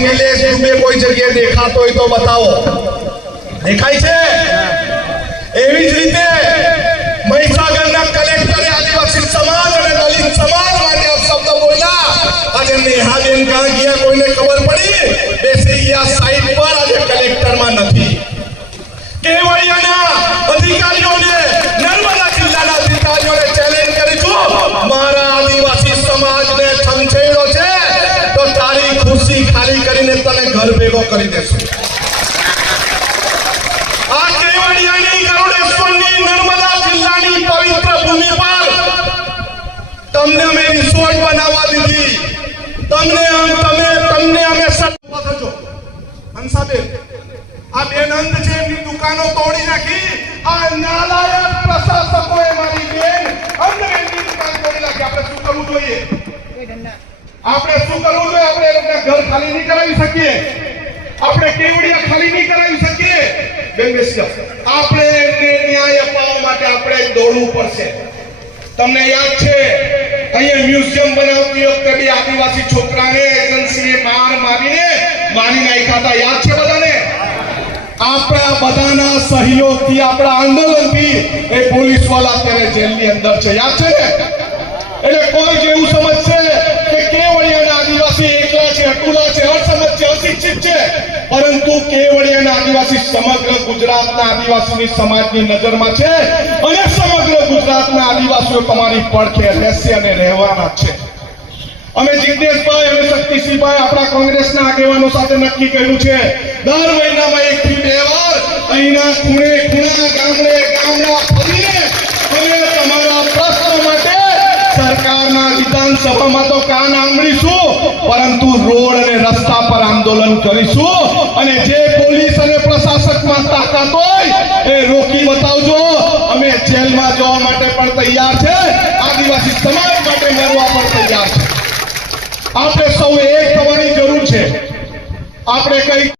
નિલેશ દુબે કોઈ જગ્યાએ દેખાતો હોય તો બતાવો. દેખાય છે? એવી જ ખાલી તમે ઘર ભેગો કરી દેશો. આ કેવડિયાની ગરુડેશ્વરની નર્મદા જિલ્લાની પવિત્ર ભૂમિ પર તમને અમે રિસોર્ટ બનાવવા દીધી. તમને તમે તમને અમે સત- થજો. હંસાબેન આ બેનંદ છે એમની દુકાનો તોડી નાખી. આ નાલાયક પ્રશાસકોએ મારી બેન અંધબેનની દુકાન તોડી નાખી. આપણે શું કરવું જોઈએ? આપણે શું કરવું જોઈએ? ઘર ખાલી નહીં કરાવી શકીએ. આપણે કેવડિયા ખાલી નહીં કરાવી શકીએ. બેન આપણે એમને ન્યાય અપાવવા માટે આપણે દોડવું પડશે. તમને યાદ છે, અહીંયા મ્યુઝિયમ બનાવતી વખતે બી આદિવાસી છોકરાને એજન્સીએ માર મારીને મારી નાખ્યા હતા યાદ છે બધાને? આપણા બધાના સહયોગથી આપણા આંદોલનથી એ પોલીસવાળા અત્યારે જેલની અંદર છે. યાદ છે ને? એટલે કોઈ એવું સમજશે છે છે. પરંતુ કેવડિયાના આદિવાસી સમગ્ર ગુજરાતના આદિવાસીની સમાજની નજરમાં છે અને સમગ્ર ગુજરાતના આદિવાસીઓ તમારી પડખે રહેશે અને રહેવાના છે. અમે જિગ્નેશભાઈ અને શક્તિસિંહભાઈ આપણા કોંગ્રેસના આગેવાનો સાથે નક્કી કર્યું છે. દર મહિનામાં એક થી બે વાર અહીંના ખૂણે, ખૂણા, ગામડે, ગામડા એ રોકી બતાવજો. અમે જેલમાં જવા માટે પણ તૈયાર છે. આદિવાસી સમાજ માટે મરવા પણ તૈયાર છે. આપણે સૌ એક થવાની જરૂર છે. આપણે કઈ